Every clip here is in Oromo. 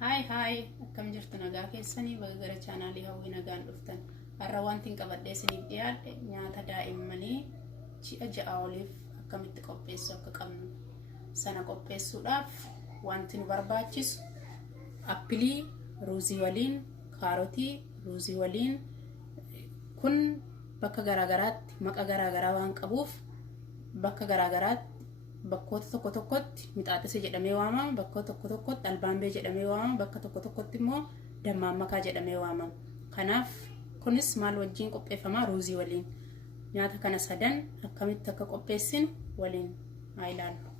Hi, akkam jirtu nagaa keessanii baga gara chaanaalii hawwii nagaan dhuftan. Har'a wanti qabadhee isiniif dhiyaadhe nyaata daa'immanii ji'a ja'a oliif akkamitti qopheessuu akka qabnu. Sana qopheessuudhaaf wanti nu barbaachisu appilii ruuzii waliin, kaarotii ruuzii waliin. Kun bakka garaagaraatti maqaa garaagaraa waan qabuuf bakka garaagaraatti bakkoota tokko tokkotti mixaaxisa jedhamee waamama, bakka tokko tokkotti albaanbee jedhamee waamama, bakka tokko tokkotti immoo dammaan makaa jedhamee waamama. Kanaaf kunis maal wajjin qopheeffama? Ruuzii waliin. Nyaata kana sadan akkamitti akka qopheessinu waliin haa ilaallu.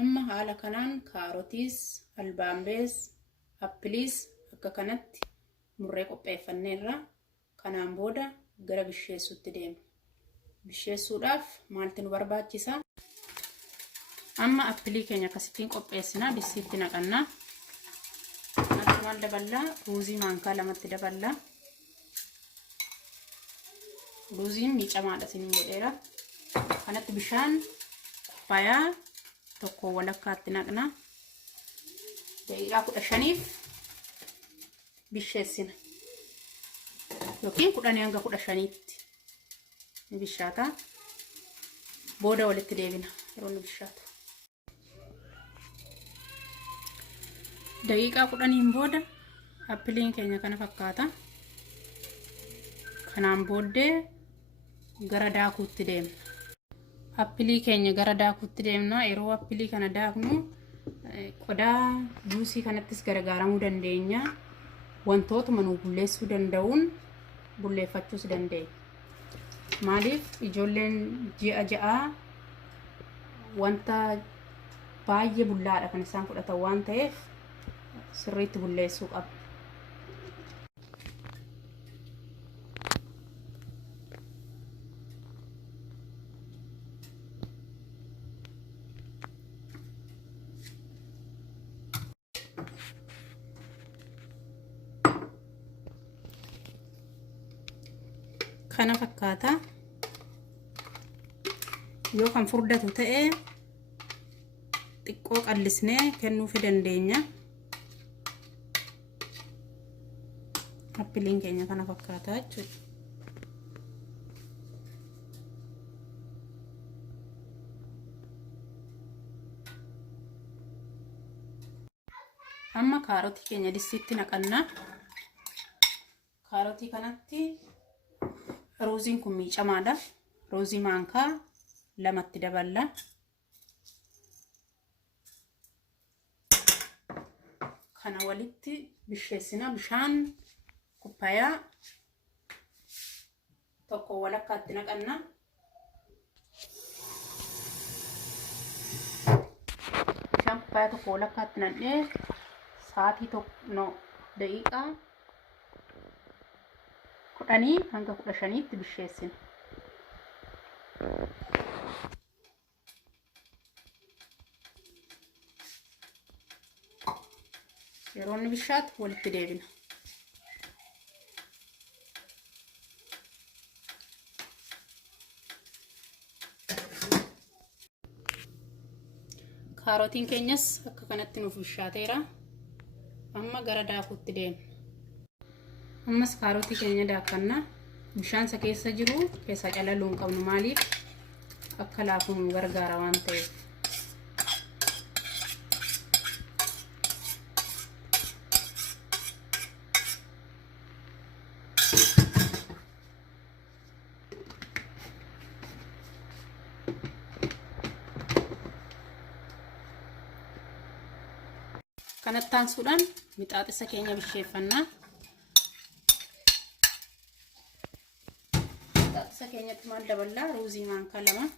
Amma haala kanaan kaarotiis, albaanbees, appiliis akka kanatti murree qopheeffanneerra. Kanaan booda gara bisheessuutti deemna. Bisheessuudhaaf maaltu nu barbaachisa? Amma appilii keenya akkasittiin qopheessina. Distiitti naqanna. Maal daballaa? Ruuzii maankaa lamatti daballaa. Ruuziin miicamaadha isiniin jedheera. Kanatti bishaan kuppayaa tokko walakkaatti naqna. Daqiiqaa 15f bisheessina. Yookiin 10 hanga 15tti ni bishaata. Booda walitti deebina yeroo ni bishaatu. Daqiiqaa 10 booda appiliin keenya kana fakkaata. Kanaan booddee gara daakuutti deemna. Appilii keenya gara daakuutti deemna. Yeroo appilii kana daaknu qodaa juusii kanattis gargaaramuu dandeenya. Wantootuma nu bulleessuu danda'uun bulleeffachuus dandeenya. Maaliif ijoolleen ji'a ja'a wanta baay'ee bullaadha kan isaan fudhatan waan ta'eef sirriitti bulleessuu qabu. Kana fakkaata. Yoo kan furdatu ta'e xiqqoo qallisnee kennuufi dandeenya. Appiliin keenya kana fakkaata jechuudha. Amma kaarotii keenya distiitti naqanna. Kaarotii kanatti ruuziin kun miicamaadha. Ruuzii maankaa lamatti daballa. Kana walitti bisheessina. Bishaan kuppayaa tokko walakkaatti naqanna. Bishaan kuppayaa tokko walakkaatti naqnee sa'aatii tokko daqiiqaa 10 hanga 15tti bisheessina. Yeroo inni bishaatu walitti deebina. Kaarotiin keenyas akka kanatti nuuf bishaateera. Amma gara daakuutti deemna. Ammas kaarotii keenya daakanna. Bishaan isa keessa jiru keessa calaluu hin qabnu. Maaliif? Akka laafuu nu gargaara waan ta'eef. Kanatti aansuudhaan mixaaxisa keenya bisheeffannaa. Mixaaxisa keenyatti maal daballaa? Ruuzii maankaa 2.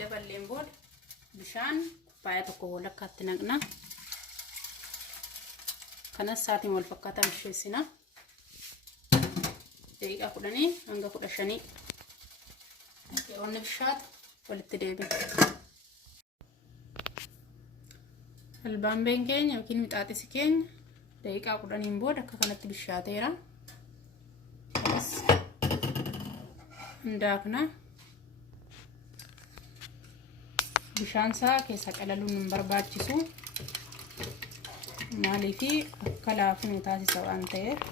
Daballeen booda bishaan kuppayaa tokko walakkaatti naqna. Kanas sa'aatiin wal fakkaataa bisheessina. Daqiiqaa 10 hanga 15 yeroo inni bishaatu walitti deebina. Albaanbeen keenya yookiin mixaaxisi keenya daqiiqaa 10 booda akka kanatti bishaateera. Ndaakna bishaan isaa keessa qalaluun hin barbaachisu. Maaliif akka laafu nu taasisa waan ta'eef.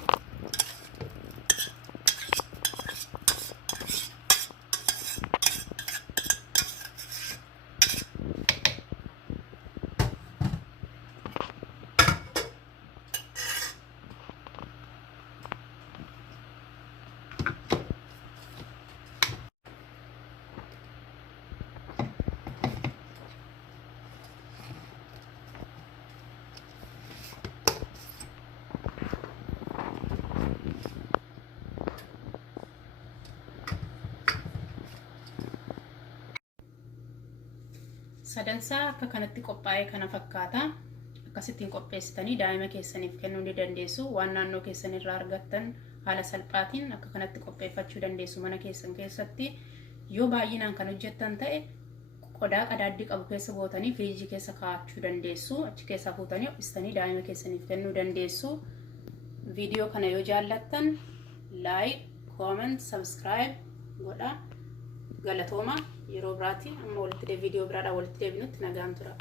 Sadansaa akka kanatti qophaa'ee kana fakkaata. Akkasittiin qopheessitanii daa'ima keessaniif kennuu ni dandeessu. Waan naannoo keessan irraa argattan haala salphaatiin akka kanatti qopheeffachuu dandeessu mana keessan keessatti. Yoo baay'inaan kan hojjettan ta'e qodaa qadaaddii qabu keessa gootanii firiijii keessa kaa'achuu dandeessu. Achi keessaa fuutanii ho'istanii daa'ima keessaniif kennuu dandeessu. Viidiyoo kana yoo jaallattan like, comment, subscribe godhaa. Galatooma yeroo biraatti amma walitti viidiyoo biraadhaan walitti deebinutti nagaan tura.